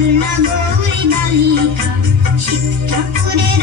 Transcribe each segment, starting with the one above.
বলনা গৌরী বালিকা শিব ঠাকুরের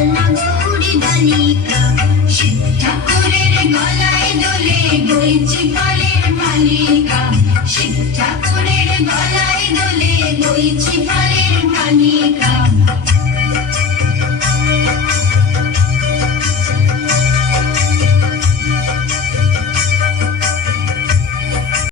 গৌর বালিকা, শিব ঠাকুরের গলায় দোলে বইছে ফলের মালিকা, শিব ঠাকুরের গলায় দোলে বইছে ফলের